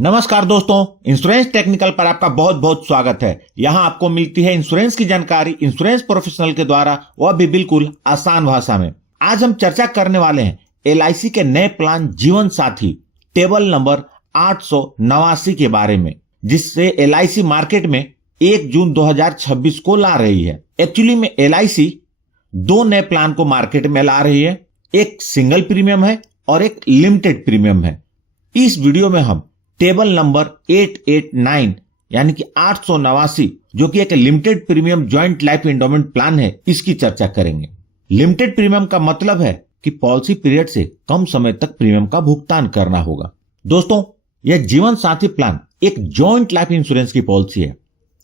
नमस्कार दोस्तों, insurance technical पर आपका बहुत बहुत स्वागत है। यहाँ आपको मिलती है इंश्योरेंस की जानकारी इंश्योरेंस प्रोफेशनल के द्वारा, वह भी बिल्कुल आसान भाषा में। आज हम चर्चा करने वाले हैं LIC के नए प्लान जीवन साथी टेबल नंबर 889 के बारे में, जिससे LIC मार्केट में 1 जून 2026 को ला रही है। एक्चुअली में LIC 2 नए प्लान को मार्केट में ला रही है, एक सिंगल प्रीमियम है और एक लिमिटेड प्रीमियम है। इस वीडियो में हम टेबल नंबर 889 यानी कि 889 जो कि एक limited premium joint life endowment plan है, इसकी चर्चा करेंगे। लिमिटेड प्रीमियम का मतलब है कि पॉलिसी पीरियड से कम समय तक प्रीमियम का भुगतान करना होगा। दोस्तों, यह जीवन साथी प्लान एक ज्वाइंट लाइफ इंश्योरेंस की पॉलिसी है,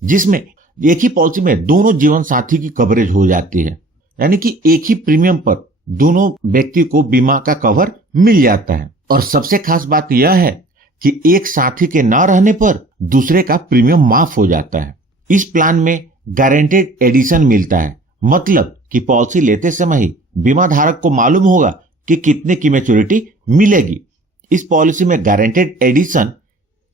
जिसमें एक ही पॉलिसी में दोनों जीवन साथी की कवरेज हो जाती है, यानी कि एक ही प्रीमियम पर दोनों व्यक्ति को बीमा का कवर मिल जाता है। और सबसे खास बात यह है कि एक साथी के न रहने पर दूसरे का प्रीमियम माफ हो जाता है। इस प्लान में गारंटेड एडिशन मिलता है, मतलब कि पॉलिसी लेते समय ही बीमा धारक को मालूम होगा कि कितने की मैच्योरिटी मिलेगी। इस पॉलिसी में guaranteed addition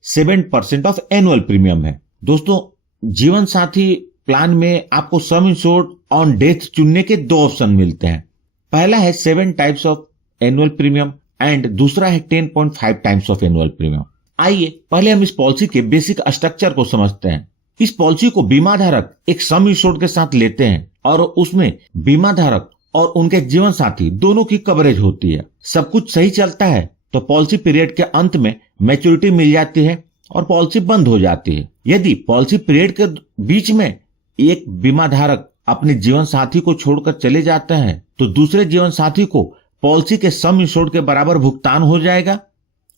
7% of annual premium है। दोस्तों, जीवन साथी प्लान में आपको सम इंश्योर्ड ऑन डेथ चुनने के 2 ऑप्शन मिलते हैं। पहला है 7 types of annual premium and दूसरा है 10.5 टाइम्स ऑफ एनुअल प्रीमियम। आइए पहले हम इस पॉलिसी के बेसिक स्ट्रक्चर को समझते हैं। इस पॉलिसी को बीमा धारक एक सम इंश्योर्ड के साथ लेते हैं और उसमें बीमा धारक और उनके जीवन साथी दोनों की कवरेज होती है। सब कुछ सही चलता है तो पॉलिसी पीरियड के अंत में मैच्योरिटी मिल जाती है और पॉलिसी बंद हो जाती है। यदि पॉलिसी पीरियड के बीच में एक बीमा धारक अपने जीवन साथी को छोड़कर चले जाते हैं तो दूसरे जीवन साथी को पॉलिसी के सम इंश्योर्ड के बराबर भुगतान हो जाएगा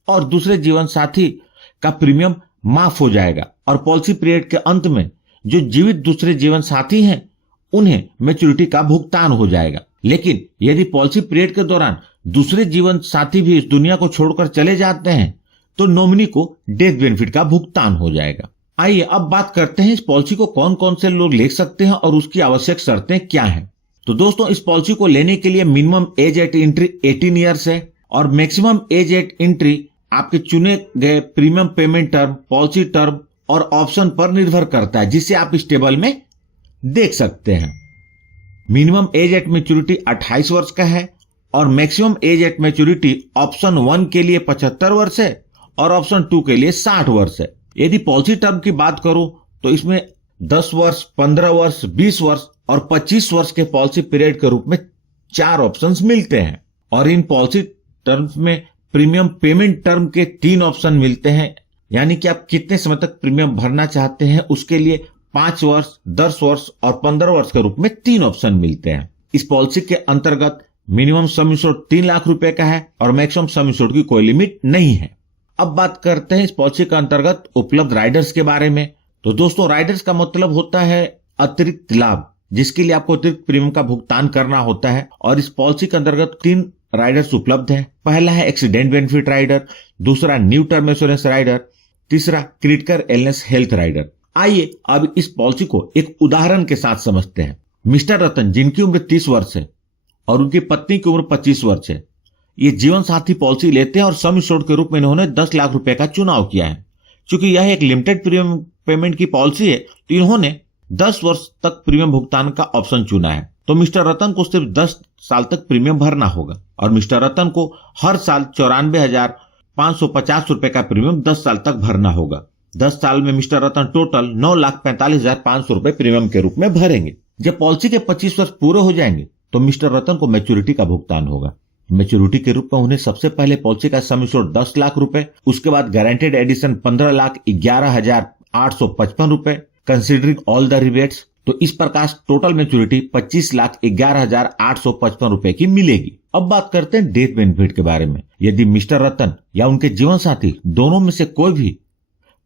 और दूसरे जीवन साथी का प्रीमियम माफ हो जाएगा और पॉलिसी पीरियड के अंत में जो जीवित दूसरे जीवन साथी हैं उन्हें मैच्योरिटी का भुगतान हो जाएगा। लेकिन यदि पॉलिसी पीरियड के दौरान दूसरे जीवन साथी भी इस दुनिया को छोड़कर चले जाते हैं तो नॉमिनी को डेथ बेनिफिट का भुगतान हो जाएगा। आइए अब बात करते हैं इस पॉलिसी को कौन कौन से लोग ले सकते हैं और उसकी आवश्यक शर्तें क्या हैं। तो दोस्तों, इस पॉलिसी को लेने के लिए minimum age eight entry 18 years है और मैक्सिमम एज एट एंट्री आपके चुने गए premium payment term, policy term और ऑप्शन पर निर्भर करता है, जिसे आप इस टेबल में देख सकते हैं। मिनिमम एज एट मैच्योरिटी 28 वर्ष का है और maximum age at maturity option 1 के लिए 75 वर्ष है और ऑप्शन 2 के लिए 60 वर्ष है। यदि पॉलिसी टर्म की बात करूं तो इसमें 10 वर्ष, 15 वर्ष, 20 वर्ष और 25 वर्ष के पॉलिसी पीरियड के रूप में 4 ऑप्शंस मिलते हैं और इन पॉलिसी टर्म्स में प्रीमियम पेमेंट टर्म के 3 ऑप्शन मिलते हैं, यानी कि आप कितने समय तक प्रीमियम भरना चाहते हैं उसके लिए 5 वर्ष, 10 वर्ष और 15 वर्ष के रूप में 3 ऑप्शन मिलते हैं। इस पॉलिसी के अंतर्गत मिनिमम सम इंश्योर्ड 3 लाख रुपए का है और मैक्सिमम सम इंश्योर्ड की कोई लिमिट नहीं है। अब बात करते हैं इस पॉलिसी के अंतर्गत उपलब्ध राइडर्स के बारे में। तो दोस्तों, राइडर्स का मतलब होता है अतिरिक्त लाभ, जिसके लिए आपको अतिरिक्त प्रीमियम का भुगतान करना होता है और इस पॉलिसी के अंतर्गत 3 राइडर्स उपलब्ध हैं। पहला है एक्सीडेंट बेनिफिट राइडर, दूसरा न्यू टर्म इंश्योरेंस राइडर, तीसरा क्रिटिकल इलनेस हेल्थ राइडर। आइए अब इस पॉलिसी को एक उदाहरण के साथ समझते हैं। मिस्टर रतन, जिनकी उम्र 30 वर्ष है और उनकी पत्नी की उम्र 25 वर्ष है, ये जीवन साथी पॉलिसी लेते हैं और सम इंश्योर्ड के रूप में इन्होंने 10 लाख रुपए का चुनाव किया है। चूंकि यह एक लिमिटेड प्रीमियम पेमेंट की पॉलिसी है तो इन्होंने 10 वर्ष तक प्रीमियम भुगतान का ऑप्शन चुना है। तो मिस्टर रतन को सिर्फ 10 साल तक प्रीमियम भरना होगा और मिस्टर रतन को हर साल 94,550 रुपए का प्रीमियम 10 साल तक भरना होगा। 10 साल में मिस्टर रतन टोटल 9,45,500 रुपए प्रीमियम के रूप में भरेंगे। जब पॉलिसी के 25 वर्ष पूरे हो जाएंगे तो मिस्टर रतन को मैच्योरिटी का भुगतान होगा। मैच्योरिटी के रूप में उन्हें सबसे पहले पॉलिसी का सम इंश्योर्ड 10 लाख रुपए, उसके बाद गारंटेड एडिशन 15,11,855 रुपए कंसिडरिंग ऑल द रिबेट्स। तो इस प्रकार टोटल मैच्योरिटी 25,11,855 रुपए की मिलेगी। अब बात करते हैं डेथ बेनिफिट के बारे में। यदि मिस्टर रतन या उनके जीवन साथी दोनों में से कोई भी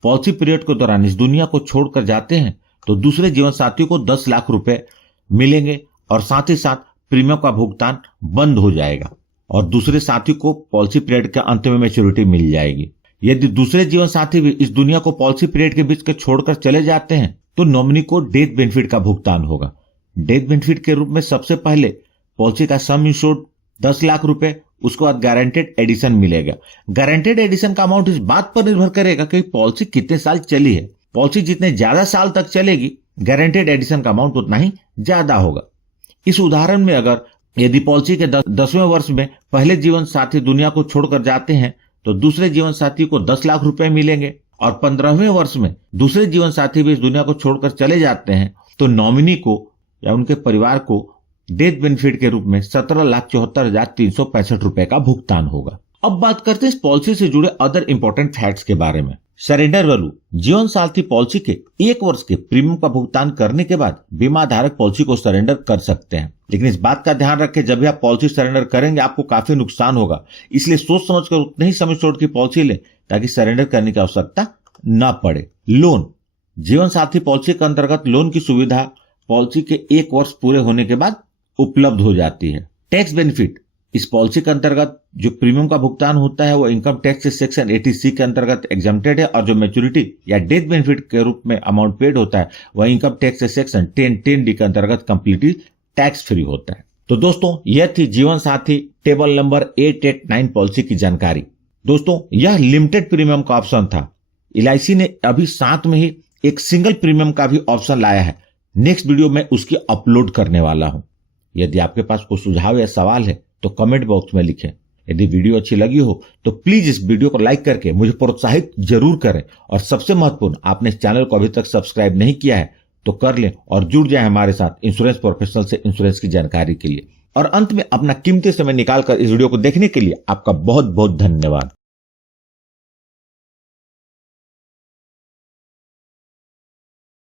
पॉलिसी पीरियड के दौरान इस दुनिया को छोड़कर जाते हैं तो दूसरे जीवन साथी को 10 लाख रुपए मिलेंगे और साथ ही साथ प्रीमियम का भुगतान बंद हो जाएगा और दूसरे साथी को पॉलिसी पीरियड के अंत में मैच्योरिटी मिल जाएगी। यदि दूसरे जीवन साथी भी इस दुनिया को पॉलिसी पीरियड के बीच के छोड़कर चले जाते हैं तो नॉमिनी को डेथ बेनिफिट का भुगतान होगा। डेथ बेनिफिट के रूप में सबसे पहले पॉलिसी का सम इंश्योर्ड 10 लाख रुपए, उसके बाद गारंटेड एडिशन मिलेगा। गारंटेड एडिशन का अमाउंट इस बात पर निर्भर करेगा कि पॉलिसी कितने साल चली है। पॉलिसी जितने ज्यादा साल तक चलेगी, गारंटेड एडिशन का अमाउंट उतना ही ज्यादा होगा। इस उदाहरण में अगर यदि पॉलिसी के 10वें वर्ष में पहले जीवन साथी दुनिया को छोड़कर जाते हैं तो दूसरे जीवन साथी को 10 लाख रुपए मिलेंगे, और 15वें वर्ष में दूसरे जीवन साथी भी इस दुनिया को छोड़कर चले जाते हैं तो नॉमिनी को या उनके परिवार को डेथ बेनिफिट के रूप में 17,74,365 रुपए का भुगतान होगा। अब बात करते हैं इस पॉलिसी से जुड़े अदर इंपॉर्टेंट फैक्ट्स के बारे में। सरेंडर वैल्यू, जीवन साथी पॉलिसी के 1 वर्ष के प्रीमियम का भुगतान करने के बाद बीमा धारक पॉलिसी को सरेंडर कर सकते हैं। लेकिन इस बात का ध्यान रखें, जब भी आप पॉलिसी सरेंडर करेंगे आपको काफी नुकसान होगा, इसलिए सोच समझकर उतने ही समय छोड़ की पॉलिसी लें ताकि सरेंडर करने की आवश्यकता न पड़े। लोन, जीवन साथी पॉलिसी के अंतर्गत लोन की सुविधा पॉलिसी के 1 वर्ष पूरे होने के बाद उपलब्ध हो जाती है। टैक्स बेनिफिट, इस पॉलिसी के अंतर्गत जो प्रीमियम का भुगतान होता है वो इनकम टैक्स से सेक्शन 80C के अंतर्गत एग्जम्प्टेड है, और जो मैच्योरिटी या डेथ बेनिफिट के रूप में अमाउंट पेड होता है वह इनकम टैक्स से सेक्शन 10(10)D के अंतर्गत कंप्लीटली टैक्स फ्री होता है। तो दोस्तों, यह थी जीवन साथी टेबल नंबर 889 पॉलिसी की जानकारी। दोस्तों, यह लिमिटेड प्रीमियम का ऑप्शन था। LIC ने अभी साथ में ही एक सिंगल प्रीमियम का भी ऑप्शन लाया है। नेक्स्ट वीडियो में उसकी अपलोड करने वाला हूं। यदि आपके पास कोई सुझाव या सवाल है तो कमेंट बॉक्स में लिखें। यदि वीडियो अच्छी लगी हो तो प्लीज इस वीडियो को लाइक करके मुझे प्रोत्साहित जरूर करें, और सबसे महत्वपूर्ण, आपने इस चैनल को अभी तक सब्सक्राइब नहीं किया है तो कर लें और जुड़ जाए हमारे साथ इंश्योरेंस प्रोफेशनल से इंश्योरेंस की जानकारी के लिए। और अंत में अपना कीमती समय निकालकर इस वीडियो को देखने के लिए आपका बहुत बहुत धन्यवाद।